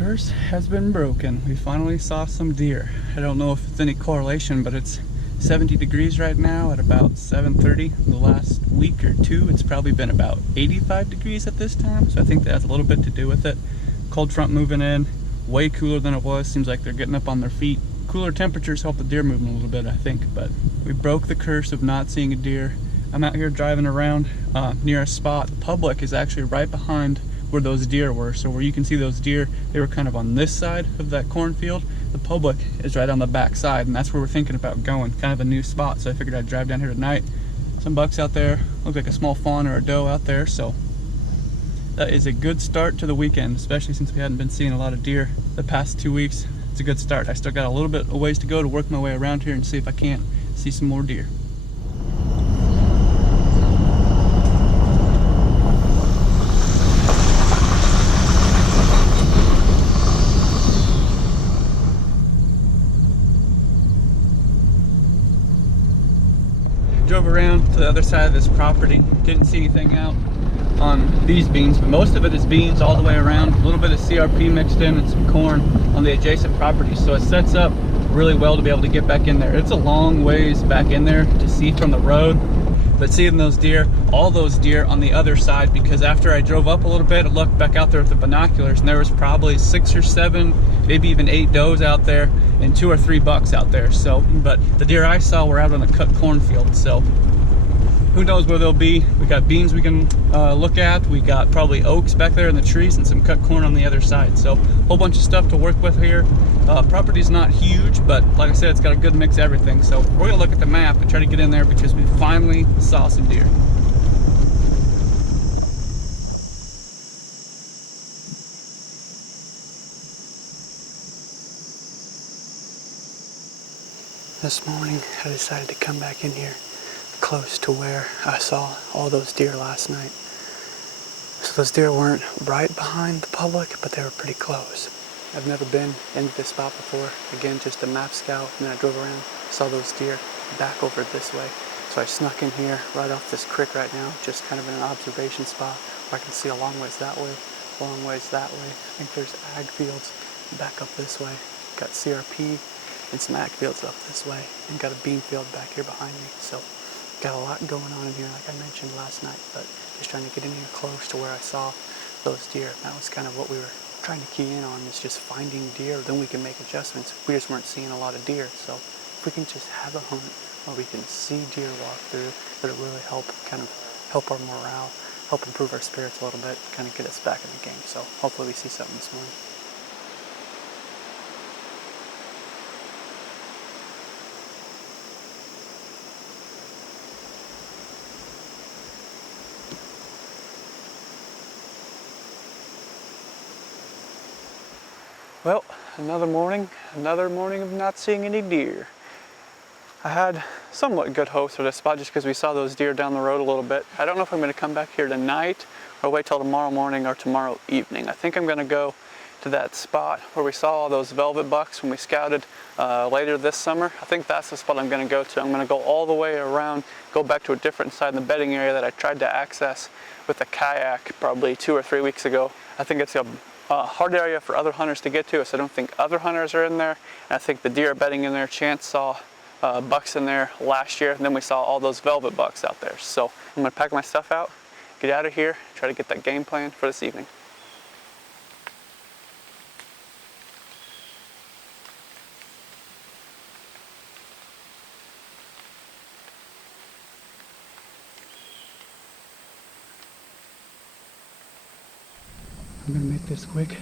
curse has been broken. We finally saw some deer. I don't know if it's any correlation, but it's 70 degrees right now at about 7:30. The last week or two, it's probably been about 85 degrees at this time, so I think that has a little bit to do with it. Cold front moving in, way cooler than it was. Seems like they're getting up on their feet. Cooler temperatures help the deer movement a little bit, I think, but we broke the curse of not seeing a deer. I'm out here driving around near a spot. The public is actually right behind where those deer were. So where you can see those deer, they were kind of on this side of that cornfield. The public is right on the back side, and that's where we're thinking about going. Kind of a new spot, so I figured I'd drive down here tonight. Some bucks out there, look like a small fawn or a doe out there, so that is a good start to the weekend, especially since we hadn't been seeing a lot of deer the past 2 weeks. It's a good start. I still got a little bit of ways to go to work my way around here and see if I can't see some more deer. Drove around to the other side of this property, didn't see anything out on these beans, but most of it is beans all the way around. A little bit of CRP mixed in and some corn on the adjacent properties, so it sets up really well to be able to get back in there. It's a long ways back in there to see from the road, but seeing those deer, all those deer on the other side, because after I drove up a little bit, I looked back out there with the binoculars, and there was probably 6 or 7, maybe even 8 does out there, and 2 or 3 bucks out there. So, but the deer I saw were out on a cut cornfield, so who knows where they'll be. We got beans we can look at. We got probably oaks back there in the trees and some cut corn on the other side. So a whole bunch of stuff to work with here. Property's not huge, but like I said, it's got a good mix of everything. So we're gonna look at the map and try to get in there because we finally saw some deer. This morning, I decided to come back in here close to where I saw all those deer last night. So those deer weren't right behind the public, but they were pretty close. I've never been into this spot before. Again, just a map scout, and then I drove around, saw those deer back over this way. So I snuck in here right off this creek right now, just kind of in an observation spot where I can see a long ways that way, a long ways that way. I think there's ag fields back up this way. Got CRP and some ag fields up this way, and got a bean field back here behind me. So got a lot going on in here, like I mentioned last night, but just trying to get in here close to where I saw those deer. That was kind of what we were trying to key in on, is just finding deer. Then we can make adjustments. We just weren't seeing a lot of deer. So if we can just have a hunt where we can see deer walk through, it'll really help our morale, help improve our spirits a little bit, kind of get us back in the game. So hopefully we see something this morning. Well, another morning of not seeing any deer. I had somewhat good hopes for this spot just because we saw those deer down the road a little bit. I don't know if I'm going to come back here tonight or wait till tomorrow morning or tomorrow evening. I think I'm going to go to that spot where we saw all those velvet bucks when we scouted later this summer. I think that's the spot I'm going to go to. I'm going to go all the way around, go back to a different side in the bedding area that I tried to access with a kayak probably 2 or 3 weeks ago. I think it's a hard area for other hunters to get to, so I don't think other hunters are in there. And I think the deer are bedding in there. Chance saw bucks in there last year, and then we saw all those velvet bucks out there. So I'm gonna pack my stuff out, get out of here, try to get that game plan for this evening. I'm gonna make this quick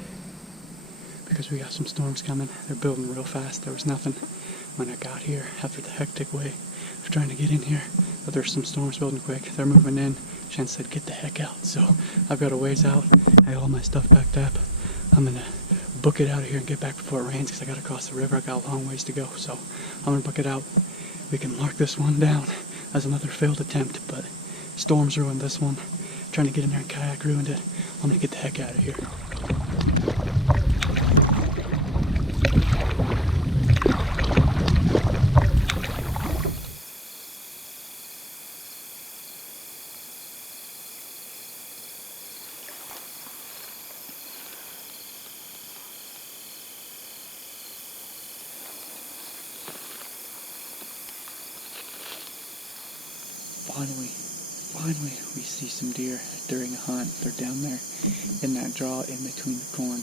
because we got some storms coming. They're building real fast. There was nothing when I got here after the hectic way of trying to get in here, but there's some storms building quick. They're moving in. Chance said get the heck out. So I've got a ways out. I got all my stuff packed up. I'm gonna book it out of here and get back before it rains because I gotta cross the river. I got a long ways to go. So I'm gonna book it out. We can mark this one down as another failed attempt, but storms ruined this one. Trying to get in there and kayak ruined it. I'm gonna get the heck out of here. Finally we see some deer during a hunt. They're down there in that draw in between the corn.